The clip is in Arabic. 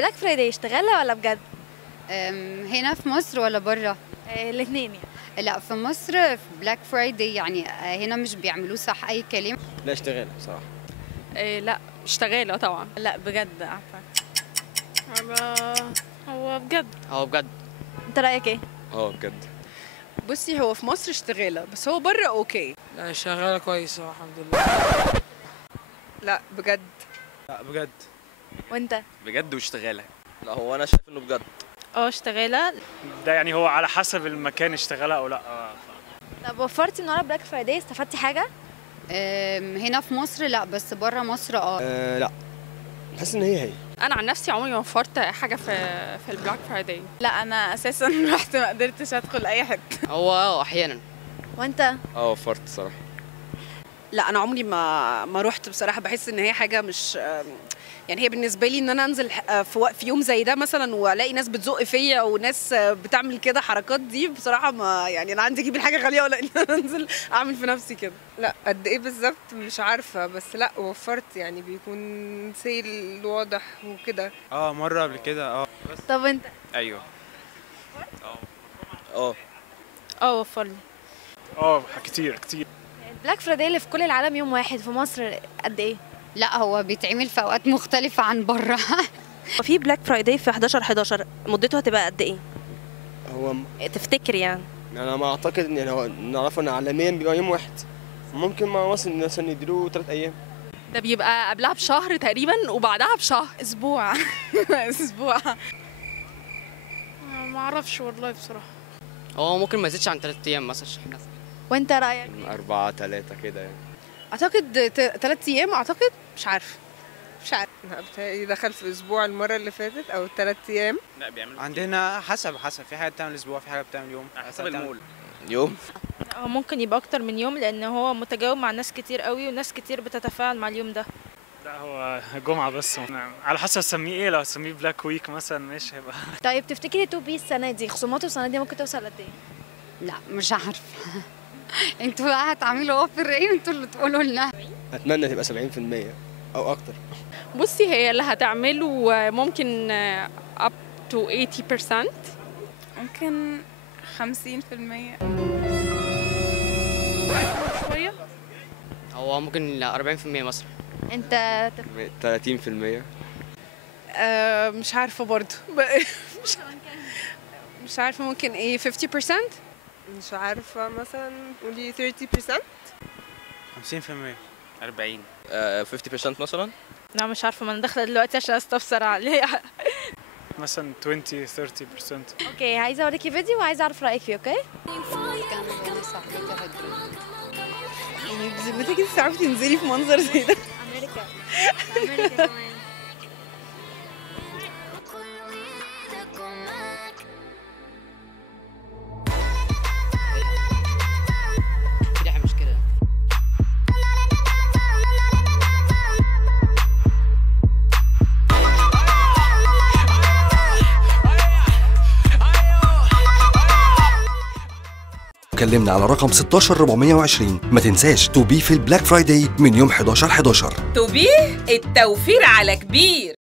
البلاك فرايداي اشتغالة ولا بجد؟ هنا في مصر ولا بره؟ الاثنين يعني. لا في مصر في بلاك فرايداي يعني هنا مش بيعملوه صح اي كلام. لا اشتغل بصراحة. لا اشتغالة طبعا. لا بجد عارفة. هو بجد. هو بجد. انت رأيك ايه؟ بجد. بصي هو في مصر اشتغالة بس هو بره اوكي. لا شغالة كويس الحمد لله. لا بجد. لا بجد. وانت؟ بجد واشتغالة. لا هو أنا شايف إنه بجد. اشتغالة. ده يعني هو على حسب المكان اشتغلها او لا. طب وفرتي النهارده بلاك فرايداي استفدتي حاجة؟ هنا في مصر لا بس بره مصر لا بحس إن هي انا عن نفسي عمري ما وفرت حاجة في البلاك فرايداي. لا انا اساسا رحت ما قدرتش ادخل اي حته. هو احيانا. وانت؟ وفرت الصراحة. لا انا عمري ما رحت بصراحة. بحس ان هي حاجة مش يعني هي بالنسبة لي ان انا انزل في يوم زي ده مثلا والاقي ناس بتزق فيا وناس بتعمل كده حركات دي بصراحة ما يعني انا عندي اجيب الحاجة غالية ولا ان انا انزل اعمل في نفسي كده. لا قد ايه بالظبط مش عارفه بس لا وفرت يعني بيكون سيل واضح وكده. مرة قبل كده طب انت؟ ايوه. وفر لي. كتير كتير. البلاك فرايداي اللي في كل العالم يوم واحد، في مصر قد ايه؟ لا هو بيتعمل في اوقات مختلفة عن بره. في بلاك فرايداي في 11/11 مدته هتبقى قد ايه؟ هو تفتكر يعني؟ أنا ما أعتقد إن يعني هو نعرفه إن عالميا بيبقى يوم واحد. ممكن مع مصر مثلا يديله 3 أيام. ده بيبقى قبلها بشهر تقريبا وبعدها بشهر. اسبوع. اسبوع. ما اعرفش والله بصراحة. هو ممكن ما يزيدش عن 3 ايام مثلا. وانت رأيك؟ 4 3 كده يعني. اعتقد 3 ايام اعتقد. مش عارفه. لا بتهيألي دخل في اسبوع المره اللي فاتت او 3 ايام. لا بيعملوا عندنا حسب في حاجة بتعمل اسبوع، في حاجة بتعمل يوم، حسب المول. يوم. هو ممكن يبقى اكتر من يوم لان هو متجاوب مع ناس كتير قوي وناس كتير بتتفاعل مع اليوم ده. لا هو جمعة بس على حسب سميه ايه. لو سميه بلاك ويك مثلا مش هيبقى. طيب تفتكري 2 بي السنة دي خصوماته السنة دي ممكن توصل قد ايه؟ لا مش عارفة. انتوا بقى هتعملوا اوفر ايه انتوا اللي تقولوا لنا. أتمنى تبقى 70% أو أكتر. بصي هي اللي هتعمله ممكن up to 80%. ممكن 50%. شوية. هو ممكن 40% مثلا. انت 30%. مش عارفة برضو. مش عارفة ممكن ايه 50%. مش عارفه مثلا قولي 30%. 50%. 40. 50% مثلا. لا مش عارفه، ما انا داخله دلوقتي عشان استفسر عليه. مثلا 20-30%. اوكي، عايزة اوريكي فيديو وعايزة اعرف رأيك فيه. اوكي؟ كان صاحبتي يعني بذمتك انت تعرفي تنزلي في منظر زي ده؟ امريكا. امريكا كمان. دي حاجة مش كده. كلمنا على رقم 16420. ما تنساش تو بي في البلاك فرايداي من يوم 11/11. تو بي التوفير على كبير.